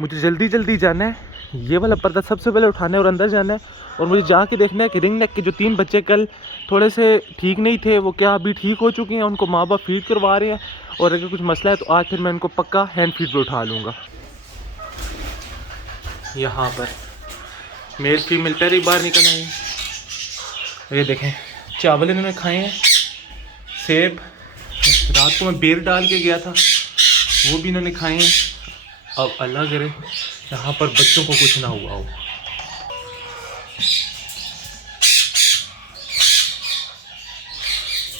मुझे जल्दी जल्दी जाना है, ये वाला पर्दा सबसे पहले उठाना है और अंदर जाना है। और मुझे जाके देखना है कि रिंग नेक के जो 3 बच्चे कल थोड़े से ठीक नहीं थे, वो क्या अभी ठीक हो चुके हैं, उनको माँ बाप फीड करवा रहे हैं। और अगर कुछ मसला है तो आज फिर मैं इनको पक्का हैंड फीड पर उठा लूँगा। यहाँ पर मेल फीमेल पैर ही बाहर निकल आए हैं। ये देखें चावल इन्होंने खाए हैं, सेब रात को मैं बेर डाल के गया था वो भी इन्होंने खाए हैं। अब अल्लाह करे यहाँ पर बच्चों को कुछ ना हुआ हो।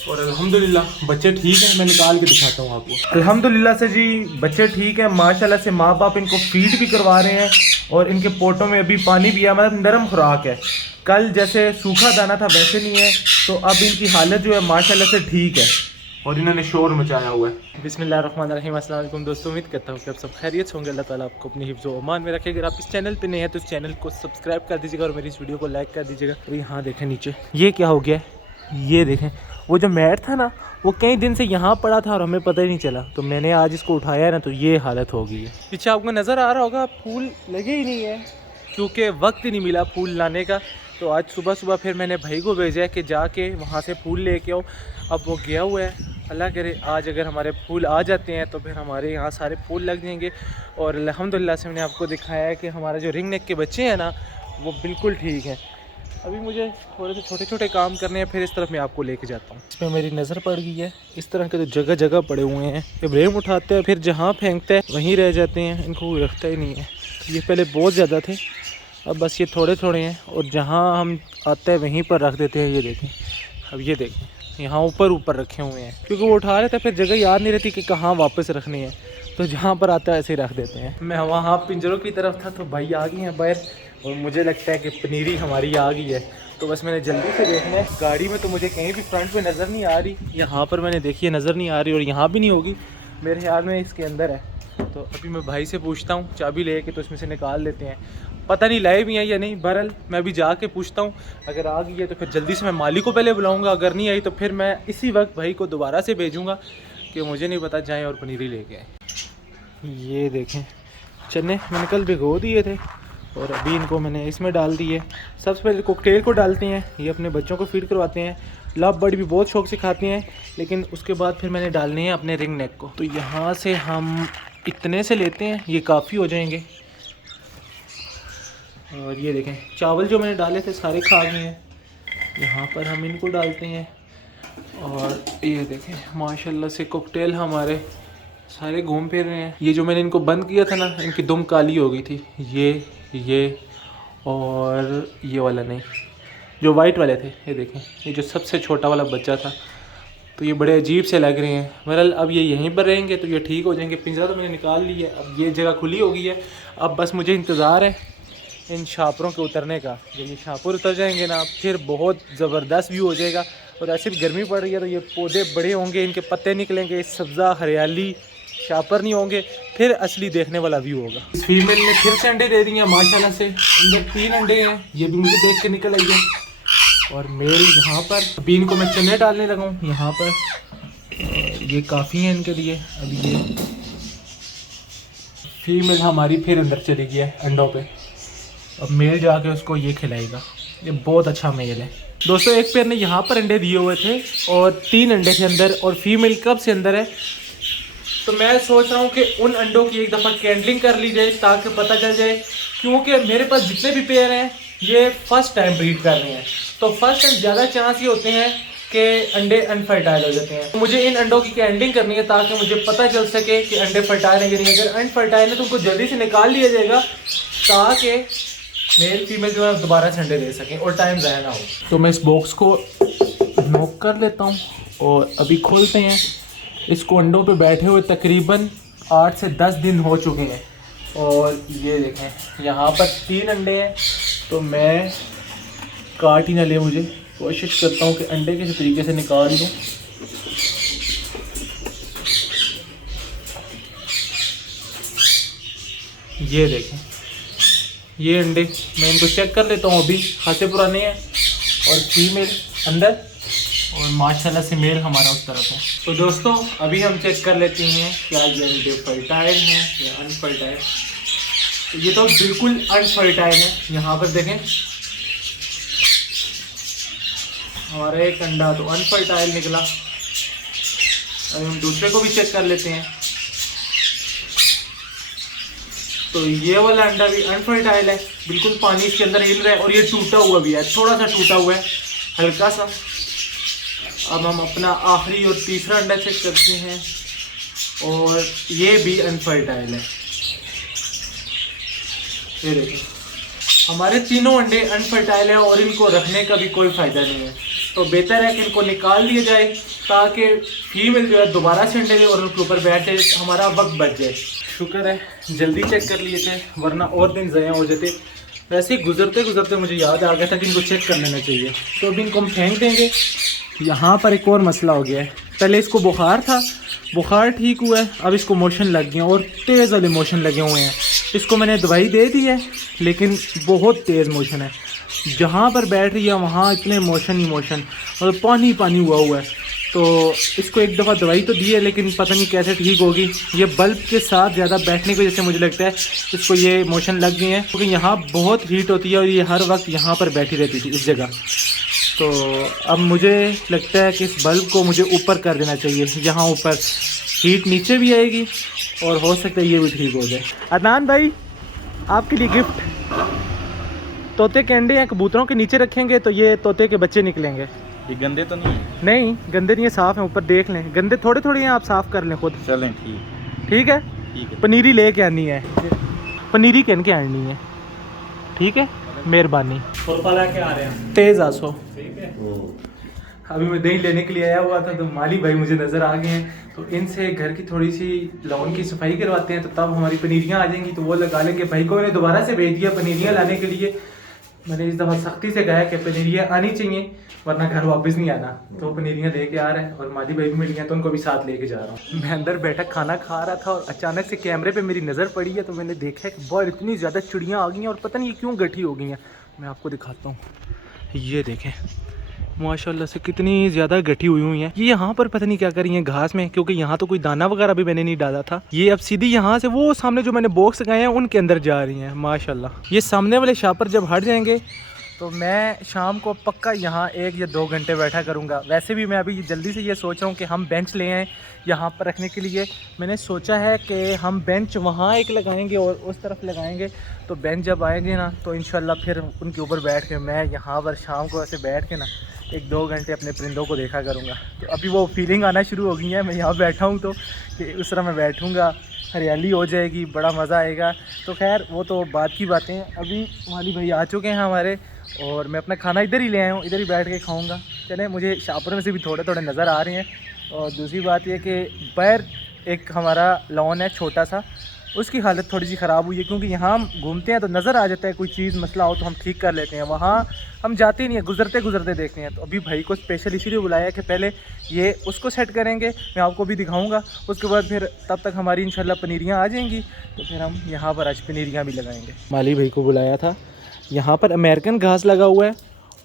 और अल्हम्दुलिल्लाह बच्चे ठीक हैं, मैं निकाल के दिखाता हूँ आपको। अल्हम्दुलिल्लाह से जी बच्चे ठीक हैं माशाल्लाह से। माँ बाप इनको फीड भी करवा रहे हैं और इनके पोटों में अभी पानी भी है, मतलब नरम खुराक है। कल जैसे सूखा दाना था वैसे नहीं है, तो अब इनकी हालत जो है माशाल्लाह से ठीक है। और इन्होंने शोर मचाया हुआ है। बिस्मिल्लाहिर्रहमानिर्रहीम, अस्सलाम वालेकुम दोस्तों, उम्मीद करता हूँ कि आप सब खैरियत से होंगे। अल्लाह ताला आपको अपनी हिफ्ज़ व अमान में रखे। अगर आप इस चैनल पे नए हैं तो इस चैनल को सब्सक्राइब कर दीजिएगा और मेरी इस वीडियो को लाइक कर दीजिएगा। और यहाँ देखें नीचे ये क्या हो गया है, ये देखें वो जो मैट था ना वो कई दिन से यहाँ पड़ा था और हमें पता ही नहीं चला, तो मैंने आज इसको उठाया ना तो ये हालत हो गई है। पीछे आपको नज़र आ रहा होगा फूल लगे ही नहीं है क्योंकि वक्त ही नहीं मिला फूल लाने का। तो आज सुबह सुबह फिर मैंने भाई को भेजा है कि जाके वहाँ से फूल लेके आओ। अब वो गया हुआ है, अल्लाह करे आज अगर हमारे फूल आ जाते हैं तो फिर हमारे यहाँ सारे फूल लग जाएंगे। और अल्हम्दुलिल्लाह से मैंने आपको दिखाया है कि हमारे जो रिंग नेक के बच्चे हैं ना वो बिल्कुल ठीक हैं। अभी मुझे थोड़े से छोटे छोटे काम करने हैं, फिर इस तरफ मैं आपको लेके जाता हूँ। इसमें मेरी नज़र पड़ गई है इस तरह के तो जगह जगह पड़े हुए हैं। इब्राहिम उठाते हैं फिर जहाँ फेंकते हैं वहीं रह जाते हैं, इनको कोई रखता ही नहीं है। ये पहले बहुत ज़्यादा थे, अब बस ये थोड़े थोड़े हैं और जहाँ हम आते हैं वहीं पर रख देते हैं। ये देखें, अब ये देखें यहाँ ऊपर ऊपर रखे हुए हैं क्योंकि वो उठा रहे थे, फिर जगह याद नहीं रहती कि कहाँ वापस रखनी है, तो जहाँ पर आता है ऐसे ही रख देते हैं। मैं वहाँ पिंजरों की तरफ था तो भाई आ गए हैं बाहर और मुझे लगता है कि पनीरी हमारी आ गई है, तो बस मैंने जल्दी से देखना है। गाड़ी में तो मुझे कहीं भी फ्रंट पे नज़र नहीं आ रही, यहाँ पर मैंने देखी है नज़र नहीं आ रही और यहाँ भी नहीं होगी मेरे ख्याल में, इसके अंदर है। तो अभी मैं भाई से पूछता हूँ चाबी ले के तो इसमें से निकाल लेते हैं। पता नहीं लाए भी हैं या नहीं, बहरहाल मैं अभी जाके पूछता हूँ। अगर आ गई है तो फिर जल्दी से मैं मालिक को पहले बुलाऊँगा, अगर नहीं आई तो फिर मैं इसी वक्त भाई को दोबारा से भेजूँगा कि मुझे नहीं पता जाएँ और पनीरी लेके आए। ये देखें चने मैंने कल भिगो दिए थे और अभी इनको मैंने इसमें डाल दिए। सबसे पहले कोकटेल को डालते हैं, ये अपने बच्चों को फीड करवाते हैं। लव बर्ड भी बहुत शौक से खाते हैं, लेकिन उसके बाद फिर मैंने डालने हैं अपने रिंग नेक को। तो यहाँ से हम इतने से लेते हैं, ये काफ़ी हो जाएंगे। और ये देखें चावल जो मैंने डाले थे सारे खा गए हैं, यहाँ पर हम इनको डालते हैं। और ये देखें माशाल्लाह से कोकटेल हमारे सारे घूम फिर रहे हैं। ये जो मैंने इनको बंद किया था ना, इनकी दुम काली हो गई थी, ये और ये वाला नहीं, जो वाइट वाले थे। ये देखें ये जो सबसे छोटा वाला बच्चा था, तो ये बड़े अजीब से लग रहे हैं। बहरहाल अब ये यहीं पर रहेंगे तो ये ठीक हो जाएंगे। पिंजरा तो मैंने निकाल लिया है, अब ये जगह खुली हो गई है। अब बस मुझे इंतज़ार है इन शापरों के उतरने का। जब ये शापर उतर जाएंगे ना फिर बहुत ज़बरदस्त व्यू हो जाएगा। और ऐसे भी गर्मी पड़ रही है तो ये पौधे बड़े होंगे, इनके पत्ते निकलेंगे, सब्ज़ा हरियाली, शापर नहीं होंगे, फिर असली देखने वाला व्यू होगा। इस फीमेल ने फिर से अंडे दे दिए हैं माशाल्लाह से, अंदर 3 अंडे हैं, ये भी मुझे देख के निकल आई है। और मेल यहाँ पर अभी इनको मैं चने डालने लगा हूँ यहाँ पर, ये काफ़ी है इनके लिए। अभी ये फीमेल हमारी फिर अंदर चली गई है अंडों पे, अब मेल जाके उसको ये खिलाएगा। ये बहुत अच्छा मेल है दोस्तों। एक पेयर ने यहाँ पर अंडे दिए हुए थे और 3 अंडे थे अंदर, और फीमेल कब से अंदर है। तो मैं सोच रहा हूँ कि उन अंडों की एक दफ़ा कैंडलिंग कर ली जाए ताकि पता चल जाए, क्योंकि मेरे पास जितने भी पेयर हैं ये फर्स्ट टाइम ब्रीड कर रहे हैं, तो फर्स्ट टाइम ज़्यादा चांस ये होते हैं कि अंडे अनफर्टाइल हो जाते हैं। मुझे इन अंडों की कैंडलिंग करनी है ताकि मुझे पता चल सके कि अंडे फर्टाइल हैं कि नहीं। अगर अनफर्टाइल है तो उनको जल्दी से निकाल लिया जाएगा ताकि मेल फीमेल जो है दोबारा से अंडे दे सकें और टाइम ज़ाया ना हो। तो मैं इस बॉक्स को नॉक कर लेता हूँ और अभी खोलते हैं। इसको अंडों पे बैठे हुए तकरीबन 8 से 10 दिन हो चुके हैं। और ये देखें यहाँ पर 3 अंडे हैं, तो मैं काट ही ना ले, मुझे कोशिश करता हूँ कि अंडे किसी तरीके से निकाल दूँ। ये देखें ये अंडे, मैं इनको चेक कर लेता हूँ, अभी खासे पुराने हैं और फीमेल अंदर और माशाल्लाह से मेल हमारा उस तरफ है। तो दोस्तों अभी हम चेक कर लेते हैं क्या ये अंडे फर्टाइल हैं या अनफर्टाइल। ये तो बिल्कुल अनफर्टाइल है। यहाँ पर देखें हमारा एक अंडा तो अनफर्टाइल निकला। अभी हम दूसरे को भी चेक कर लेते हैं। तो ये वाला अंडा भी अनफर्टाइल है, बिल्कुल पानी इसके अंदर हिल रहा है और ये टूटा हुआ भी है, थोड़ा सा टूटा हुआ है हल्का सा। अब हम अपना आखिरी और तीसरा अंडा चेक करते हैं और ये भी अनफर्टाइल है। ये देखिए हमारे तीनों अंडे अनफर्टाइल है और इनको रखने का भी कोई फ़ायदा नहीं है। तो बेहतर है कि इनको निकाल दिया जाए ताकि फीमेल जो है दोबारा से अंडे दे और उनके ऊपर बैठे, हमारा वक्त बच जाए। शुक्र है जल्दी चेक कर लिए थे, वरना और दिन ज़ाया हो जाते। वैसे ही गुजरते गुजरते मुझे याद आ गया था कि इनको चेक कर लेना चाहिए। तो अभी इनको हम फेंक देंगे। यहाँ पर एक और मसला हो गया है, पहले इसको बुखार था, बुखार ठीक हुआ है, अब इसको मोशन लग गए और तेज़ वाले मोशन लगे हुए हैं। इसको मैंने दवाई दे दी है लेकिन बहुत तेज़ मोशन है, जहाँ पर बैठ रही है वहाँ इतने मोशन ही मोशन, मतलब पानी पानी हुआ है। तो इसको एक दफ़ा दवाई तो दी है लेकिन पता नहीं कैसे ठीक होगी। ये बल्ब के साथ ज़्यादा बैठने की वजह से मुझे लगता है इसको ये मोशन लग गए हैं, क्योंकि यहाँ बहुत हीट होती है और ये हर वक्त यहाँ पर बैठी रहती थी इस जगह। तो अब मुझे लगता है कि इस बल्ब को मुझे ऊपर कर देना चाहिए, यहाँ ऊपर हीट नीचे भी आएगी और हो सकता है ये भी ठीक हो जाए। अदनान भाई आपके लिए गिफ्ट, तोते के अंडे हैं, कबूतरों के नीचे रखेंगे तो ये तोते के बच्चे निकलेंगे। ये गंदे तो नहीं है? नहीं गंदे नहीं है, साफ़ है, ऊपर देख लें, गंदे थोड़े थोड़े हैं, आप साफ़ कर लें खुद। चलें ठीक ठीक है। पनीरी लेके आनी है, पनीरी कहन के आनी है, ठीक है, मेहरबानी। के आ रहे हैं तेज़ आसो, ठीक है। अभी मैं दही लेने के लिए आया हुआ था तो माली भाई मुझे नज़र आ गए हैं, तो इनसे घर की थोड़ी सी लॉन की सफाई करवाते हैं, तो तब हमारी पनीरियाँ आ जाएंगी तो वो लगा लेंगे। भाई को मैंने दोबारा से भेज दिया पनीरियाँ लाने के लिए। मैंने इस दफ़ा सख्ती से कहा कि पनीरियाँ आनी चाहिए वरना घर वापस नहीं आना। तो पनीरियाँ लेके आ रहे हैं और माली भाई भी मिल गए तो उनको भी साथ लेके जा रहा हूँ। मैं अंदर बैठा खाना खा रहा था और अचानक से कैमरे पे मेरी नज़र पड़ी है, तो मैंने देखा कि बाहर इतनी ज़्यादा चिड़ियाँ आ गई हैं और पता नहीं क्यों गठी हो गई हैं। मैं आपको दिखाता हूँ, ये देखें माशाल्लाह से कितनी ज़्यादा गठी हुई हैं। ये यहाँ पर पता नहीं क्या कर रही हैं घास में, क्योंकि यहाँ तो कोई दाना वगैरह भी मैंने नहीं डाला था। ये अब सीधी यहाँ से वो सामने जो मैंने बॉक्स लगाए हैं उनके अंदर जा रही हैं माशाल्लाह। ये सामने वाले शापर जब हट जाएंगे तो मैं शाम को पक्का यहाँ 1 या 2 घंटे बैठा करूँगा। वैसे भी मैं अभी जल्दी से ये सोच रहा हूँ कि हम बेंच ले आएँ यहाँ पर रखने के लिए। मैंने सोचा है कि हम बेंच वहाँ एक लगाएंगे और उस तरफ लगाएंगे, तो बेंच जब आएंगे ना तो इंशाल्लाह फिर उनके ऊपर बैठ के मैं यहाँ पर शाम को ऐसे बैठ के ना 1-2 घंटे अपने परिंदों को देखा करूँगा। तो अभी वो फीलिंग आना शुरू हो गई है, मैं यहाँ बैठा हूँ तो कि उस तरह मैं बैठूँगा, हरियाली हो जाएगी, बड़ा मज़ा आएगा। तो खैर वो तो बाद की बातें हैं। अभी माली भाई आ चुके हैं हमारे और मैं अपना खाना इधर ही ले आया हूँ, इधर ही बैठ के खाऊंगा। चले मुझे शापर में से भी थोड़े थोड़े नज़र आ रहे हैं। और दूसरी बात यह कि बाहर एक हमारा लॉन है छोटा सा, उसकी हालत थोड़ी सी ख़राब हुई है, क्योंकि यहाँ हम घूमते हैं तो नज़र आ जाता है कोई चीज़ मसला हो तो हम ठीक कर लेते हैं, वहाँ हम जाते नहीं हैं, गुजरते गुजरते देखते हैं। तो अभी भाई को स्पेशल इसीलिए बुलाया कि पहले ये उसको सेट करेंगे, मैं आपको भी दिखाऊंगा, उसके बाद फिर तब तक हमारी इंशाल्लाह पनीरियाँ आ जाएंगी, तो फिर हम यहाँ पर आज पनीरियाँ भी लगाएंगे। माली भाई को बुलाया था, यहाँ पर अमेरिकन घास लगा हुआ है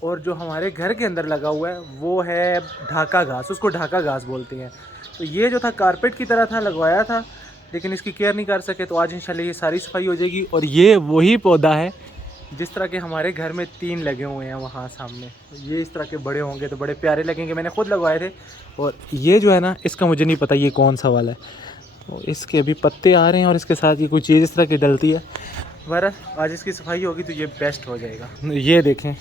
और जो हमारे घर के अंदर लगा हुआ है वो है ढाका घास, उसको ढाका घास बोलते हैं। तो ये जो था कारपेट की तरह था, लगवाया था लेकिन इसकी केयर नहीं कर सके, तो आज इंशाल्लाह ये सारी सफाई हो जाएगी। और ये वही पौधा है जिस तरह के हमारे घर में 3 लगे हुए हैं वहाँ सामने, तो ये इस तरह के बड़े होंगे तो बड़े प्यारे लगेंगे, मैंने खुद लगवाए थे। और ये जो है ना इसका मुझे नहीं पता ये कौन सा वाला है, तो इसके अभी पत्ते आ रहे हैं और इसके साथ ये कोई चीज़ इस तरह की डलती है। बहरहाल आज इसकी सफाई होगी तो ये बेस्ट हो जाएगा। ये देखें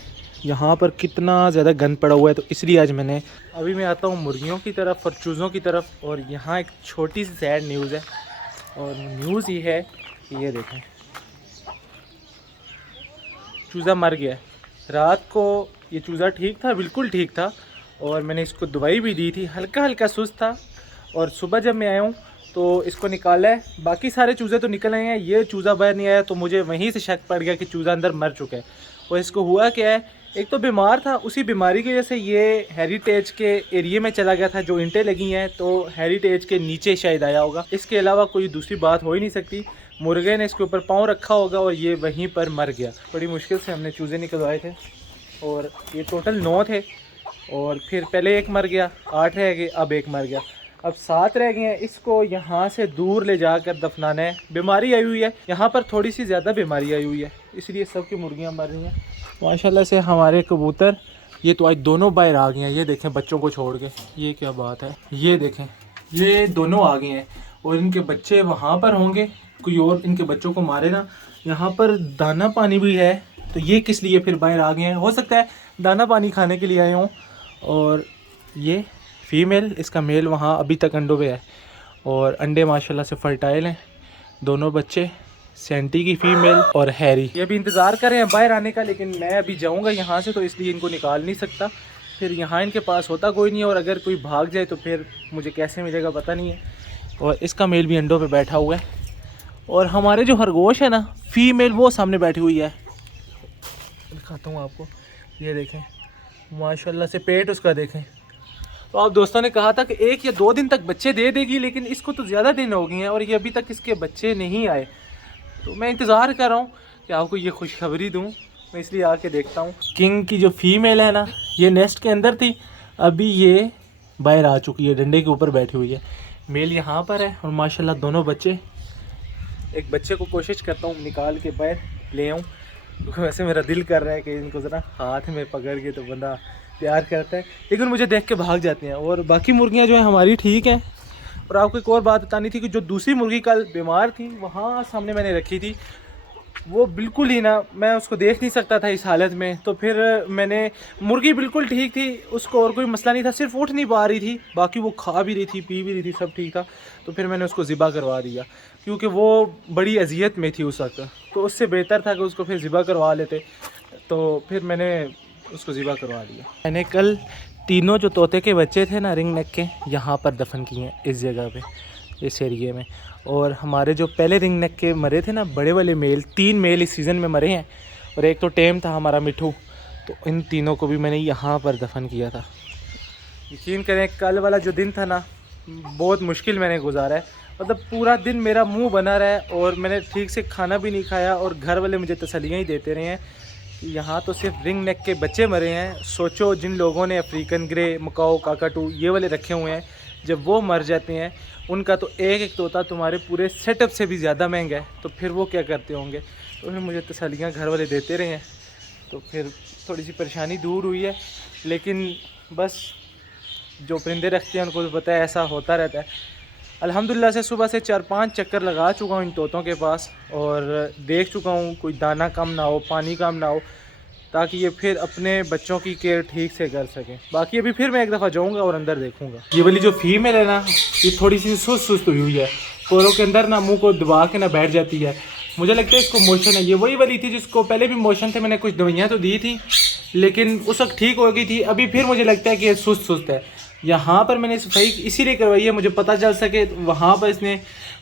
यहाँ पर कितना ज़्यादा गंद पड़ा हुआ है, तो इसलिए आज मैंने अभी मैं आता हूँ मुर्गियों की तरफ और चूज़ों की तरफ। और यहाँ एक छोटी सी सैड न्यूज़ है, और न्यूज़ ये है कि ये देखें चूज़ा मर गया है। रात को ये चूज़ा ठीक था, बिल्कुल ठीक था, और मैंने इसको दवाई भी दी थी, हल्का हल्का सुस्त था। और सुबह जब मैं आया हूँ तो इसको निकाला है, बाकी सारे चूज़े तो निकल आए हैं, ये चूज़ा बाहर नहीं आया, तो मुझे वहीं से शक पड़ गया कि चूज़ा अंदर मर चुका है। और इसको हुआ क्या है, एक तो बीमार था, उसी बीमारी की वजह से ये हेरिटेज के एरिया में चला गया था, जो ईंटें लगी हैं तो हेरिटेज के नीचे शायद आया होगा, इसके अलावा कोई दूसरी बात हो ही नहीं सकती। मुर्गे ने इसके ऊपर पाँव रखा होगा और ये वहीं पर मर गया। बड़ी मुश्किल से हमने चूज़े निकलवाए थे और ये टोटल 9 थे, और फिर पहले एक मर गया, 8 रह गए, अब एक मर गया। अब 7 रह गए हैं। इसको यहाँ से दूर ले जाकर दफनाना है। बीमारी आई हुई है यहाँ पर, थोड़ी सी ज़्यादा बीमारी आई हुई है, इसलिए सबकी मुर्गियाँ मर रही हैं। माशाल्लाह से हमारे कबूतर ये तो आज दोनों बाहर आ गए हैं। ये देखें बच्चों को छोड़ के, ये क्या बात है। ये देखें ये दोनों आ गए हैं और इनके बच्चे वहाँ पर होंगे, कोई और इनके बच्चों को मारे ना। यहाँ पर दाना पानी भी है, तो ये किस लिए फिर बाहर आ गए हैं, हो सकता है दाना पानी खाने के लिए आए हों। और ये फीमेल, इसका मेल वहाँ अभी तक अंडों पे है और अंडे माशाल्लाह से फर्टाइल हैं। दोनों बच्चे, सेंटी की फीमेल और हैरी, ये अभी इंतज़ार कर रहे हैं बाहर आने का, लेकिन मैं अभी जाऊँगा यहाँ से, तो इसलिए इनको निकाल नहीं सकता। फिर यहाँ इनके पास होता कोई नहीं है, और अगर कोई भाग जाए तो फिर मुझे कैसे मिलेगा पता नहीं है। और इसका मेल भी अंडों पे बैठा हुआ है। और हमारे जो खरगोश है ना फीमेल, वो सामने बैठी हुई है, दिखाता हूँ आपको। ये देखें माशाल्लाह से पेट उसका देखें। तो आप दोस्तों ने कहा था कि 1 या 2 दिन तक बच्चे दे देगी, लेकिन इसको तो ज़्यादा दिन हो गए हैं और ये अभी तक इसके बच्चे नहीं आए। तो मैं इंतज़ार कर रहा हूँ कि आपको ये खुशखबरी दूँ, मैं इसलिए आके देखता हूँ। किंग की जो फीमेल है ना, ये नेस्ट के अंदर थी, अभी ये बाहर आ चुकी है, डंडे के ऊपर बैठी हुई है। मेल यहाँ पर है और माशाल्लाह दोनों बच्चे। एक बच्चे को कोशिश करता हूँ निकाल के बाहर ले आऊँ, वैसे मेरा दिल कर रहा है कि इनको ज़रा हाथ में पकड़ के तो बंदा प्यार करता है, लेकिन मुझे देख के भाग जाते हैं। और बाकी मुर्गियाँ जो है हमारी ठीक हैं। और आपको एक और बात बतानी थी कि जो दूसरी मुर्गी कल बीमार थी, वहाँ सामने मैंने रखी थी, वो बिल्कुल ही ना, मैं उसको देख नहीं सकता था इस हालत में। तो फिर मैंने, मुर्गी बिल्कुल ठीक थी, उसको और कोई मसला नहीं था, सिर्फ उठ नहीं पा रही थी, बाकी वो खा भी रही थी, पी भी रही थी, सब ठीक था। तो फिर मैंने उसको ज़िबा करवा दिया, क्योंकि वो बड़ी अजियत में थी उस वक्त। तो उससे बेहतर था कि उसको फिर ज़िबा करवा लेते, तो फिर मैंने उसको ज़िबा करवा दिया। मैंने कल तीनों जो तोते के बच्चे थे ना रिंग नेक के, यहाँ पर दफन किए हैं इस जगह पे, इस एरिए में। और हमारे जो पहले रिंग नेक के मरे थे ना बड़े वाले मेल, 3 मेल इस सीज़न में मरे हैं और एक तो टेम था हमारा मिठू, तो इन तीनों को भी मैंने यहाँ पर दफन किया था। यकीन करें कल वाला जो दिन था ना, बहुत मुश्किल मैंने गुजारा है। मतलब पूरा दिन मेरा मुंह बना रहा है और मैंने ठीक से खाना भी नहीं खाया, और घर वाले मुझे तसल्लियाँ ही देते रहे हैं कि यहाँ तो सिर्फ रिंग नेक के बच्चे मरे हैं। सोचो जिन लोगों ने अफ्रीकन ग्रे, मकाओ, काकाटू ये वाले रखे हुए हैं, जब वो मर जाते हैं, उनका तो एक एक तोता तुम्हारे पूरे सेटअप से भी ज़्यादा महंगा है, तो फिर वो क्या करते होंगे। तो फिर मुझे तसल्लियाँ घर वाले देते रहे हैं, तो फिर थोड़ी सी परेशानी दूर हुई है। लेकिन बस जो परिंदे रखते हैं उनको तो पता है ऐसा होता रहता है। अल्हम्दुलिल्लाह से सुबह से 4-5 चक्कर लगा चुका हूँ इन तोतों के पास, और देख चुका हूँ कोई दाना कम ना हो, पानी कम ना हो, ताकि ये फिर अपने बच्चों की केयर ठीक से कर सकें। बाकी अभी फिर मैं एक दफ़ा जाऊँगा और अंदर देखूँगा। ये वाली जो फीमेल है ना, ये थोड़ी सी सुस्त हुई है, पोरों के अंदर ना मुँह को दबा के ना बैठ जाती है। मुझे लगता है इसको मोशन है। ये वही वाली थी जिसको पहले भी मोशन थे, मैंने कुछ दवाइयाँ तो दी थी, लेकिन उस वक्त ठीक हो गई थी। अभी फिर मुझे लगता है कि ये सुस्त है। यहाँ पर मैंने सफाई इसीलिए करवाई है, मुझे पता चल सके वहाँ पर इसने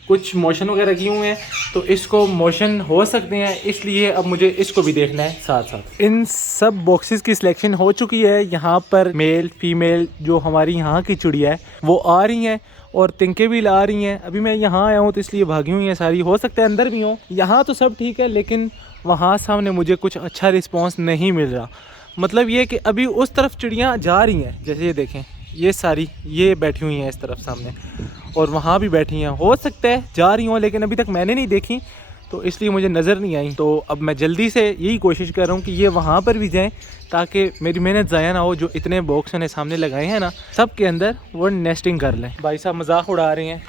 कुछ मोशन वगैरह किए हुए हैं, तो इसको मोशन हो सकते हैं, इसलिए अब मुझे इसको भी देखना है साथ साथ। इन सब बॉक्सेस की सिलेक्शन हो चुकी है। यहाँ पर मेल फीमेल जो हमारी यहाँ की चिड़िया है वो आ रही हैं, और तिनके भी ला रही हैं। अभी मैं यहाँ आया हूँ तो इसलिए भागी हुई हैं सारी, हो सकता है अंदर भी हों। यहाँ तो सब ठीक है, लेकिन वहाँ सामने मुझे कुछ अच्छा रिस्पॉन्स नहीं मिल रहा। मतलब ये कि अभी उस तरफ चिड़ियाँ जा रही हैं, जैसे ये देखें, ये सारी ये बैठी हुई हैं इस तरफ सामने, और वहाँ भी बैठी हैं। हो सकता है जा रही हों, लेकिन अभी तक मैंने नहीं देखी, तो इसलिए मुझे नज़र नहीं आई। तो अब मैं जल्दी से यही कोशिश कर रहा हूँ कि ये वहाँ पर भी जाएं, ताकि मेरी मेहनत ज़ाया ना हो। जो इतने बॉक्स मैंने सामने लगाए हैं ना, सब के अंदर वो नेस्टिंग कर लें। भाई साहब मजाक उड़ा रहे हैं,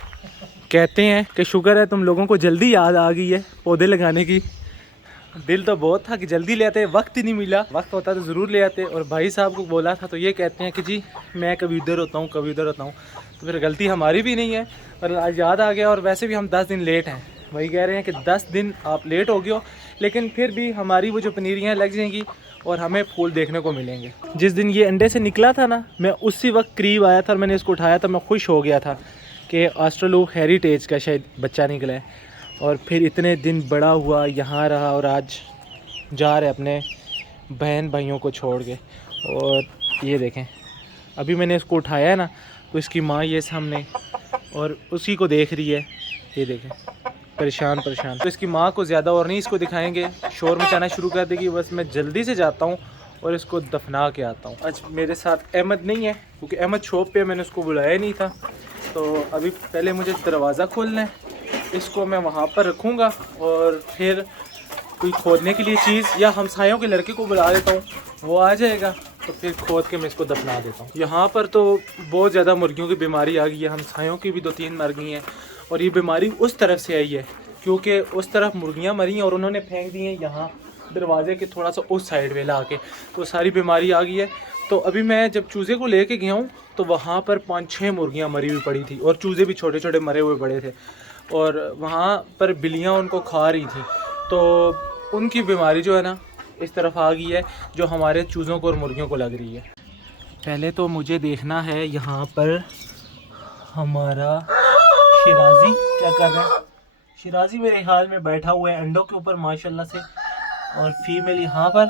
कहते हैं कि शुक्र है तुम लोगों को जल्दी याद आ गई है पौधे लगाने की। दिल तो बहुत था कि जल्दी ले आते, वक्त ही नहीं मिला, वक्त होता तो ज़रूर ले आते। और भाई साहब को बोला था तो ये कहते हैं कि जी मैं कभी इधर होता हूँ, कभी उधर होता हूँ, तो फिर गलती हमारी भी नहीं है, पर आज याद आ गया। और वैसे भी हम 10 दिन लेट हैं, वही कह रहे हैं कि 10 दिन आप लेट हो गए हो, लेकिन फिर भी हमारी वो जो पनीरियाँ लग जाएंगी और हमें फूल देखने को मिलेंगे। जिस दिन ये अंडे से निकला था ना, मैं उसी वक्त करीब आया था और मैंने इसको उठाया था, मैं खुश हो गया था कि ऑस्ट्रेलो हेरिटेज का शायद बच्चा निकला है। और फिर इतने दिन बड़ा हुआ, यहाँ रहा, और आज जा रहे अपने बहन भाइयों को छोड़ के। और ये देखें, अभी मैंने इसको उठाया है ना, तो इसकी माँ ये सामने और उसी को देख रही है। ये देखें परेशान। तो इसकी माँ को ज़्यादा और नहीं इसको दिखाएंगे, शोर मचाना शुरू कर देगी। बस मैं जल्दी से जाता हूँ और इसको दफना के आता हूँ। आज मेरे साथ अहमद नहीं है, क्योंकि अहमद शॉप पे मैंने उसको बुलाया नहीं था, तो अभी पहले मुझे दरवाज़ा खोलना है, इसको मैं वहाँ पर रखूँगा और फिर कोई खोदने के लिए चीज़ या हमसायों के लड़के को बुला देता हूँ, वो आ जाएगा तो फिर खोद के मैं इसको दफना देता हूँ। यहाँ पर तो बहुत ज़्यादा मुर्गियों की बीमारी आ गई है, हमसायों की भी 2-3 मर गई हैं और ये बीमारी उस तरफ से आई है क्योंकि उस तरफ मुर्गियाँ मरी हैं और उन्होंने फेंक दी हैं यहाँ दरवाजे के थोड़ा सा उस साइड वेला आके, तो सारी बीमारी आ गई है। तो अभी मैं जब चूज़े को लेके गया हूँ तो वहाँ पर 5-6 मुर्गियाँ मरी हुई पड़ी थी और चूज़े भी छोटे छोटे मरे हुए पड़े थे और वहाँ पर बिल्लियाँ उनको खा रही थी, तो उनकी बीमारी जो है ना इस तरफ आ गई है जो हमारे चूज़ों को और मुर्गियों को लग रही है। पहले तो मुझे देखना है यहाँ पर हमारा शिराजी क्या कर रहा है। शिराजी मेरे हाल में बैठा हुआ है अंडों के ऊपर माशाल्लाह से और फीमेल यहाँ पर,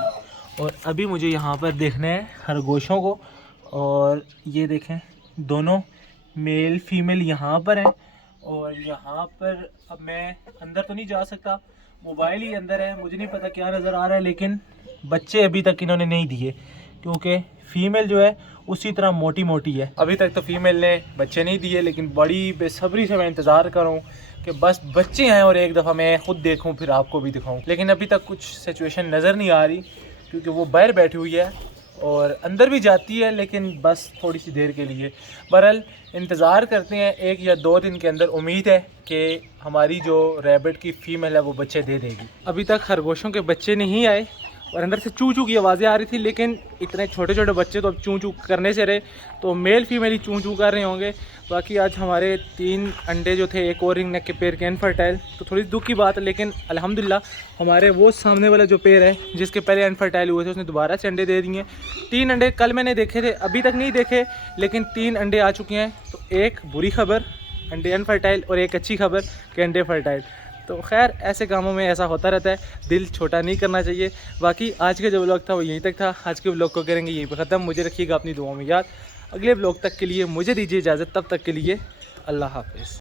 और अभी मुझे यहाँ पर देखना है खरगोशों को और ये देखें दोनों मेल फीमेल यहाँ पर हैं और यहाँ पर अब मैं अंदर तो नहीं जा सकता, मोबाइल ही अंदर है, मुझे नहीं पता क्या नज़र आ रहा है, लेकिन बच्चे अभी तक इन्होंने नहीं दिए क्योंकि फ़ीमेल जो है उसी तरह मोटी मोटी है। अभी तक तो फीमेल ने बच्चे नहीं दिए, लेकिन बड़ी बेसब्री से मैं इंतज़ार कर रहा हूँ कि बस बच्चे हैं और एक दफ़ा मैं ख़ुद देखूँ फिर आपको भी दिखाऊँ, लेकिन अभी तक कुछ सिचुएशन नज़र नहीं आ रही क्योंकि वो बाहर बैठी हुई है और अंदर भी जाती है लेकिन बस थोड़ी सी देर के लिए। बहरहाल इंतज़ार करते हैं, 1 या 2 दिन के अंदर उम्मीद है कि हमारी जो रैबिट की फ़ीमेल है वो बच्चे दे देगी। अभी तक खरगोशों के बच्चे नहीं आए और अंदर से चू चू की आवाज़ें आ रही थी, लेकिन इतने छोटे छोटे बच्चे तो अब चू चू करने से रहे, तो मेल फीमेल ही चू चू कर रहे होंगे। बाकी आज हमारे 3 अंडे जो थे, एक और रिंग नेक के पेड़ के अनफर्टाइल, तो थोड़ी दुख की बात है, लेकिन अल्हम्दुलिल्लाह हमारे वो सामने वाला जो पेड़ है जिसके पहले अनफर्टाइल हुए थे उसने दोबारा से अंडे दे दिए। 3 अंडे कल मैंने देखे थे, अभी तक नहीं देखे, लेकिन 3 अंडे आ चुके हैं। तो एक बुरी खबर अंडे अनफर्टाइल और एक अच्छी खबर कि अंडे फर्टाइल। तो खैर ऐसे कामों में ऐसा होता रहता है, दिल छोटा नहीं करना चाहिए। बाकी आज का जो व्लॉग था वो यहीं तक था, आज के व्लॉग को करेंगे यहीं पर ख़त्म। मुझे रखिएगा अपनी दुआओं में याद। अगले व्लॉग तक के लिए मुझे दीजिए इजाज़त, तब तक के लिए अल्लाह हाफ़िज़।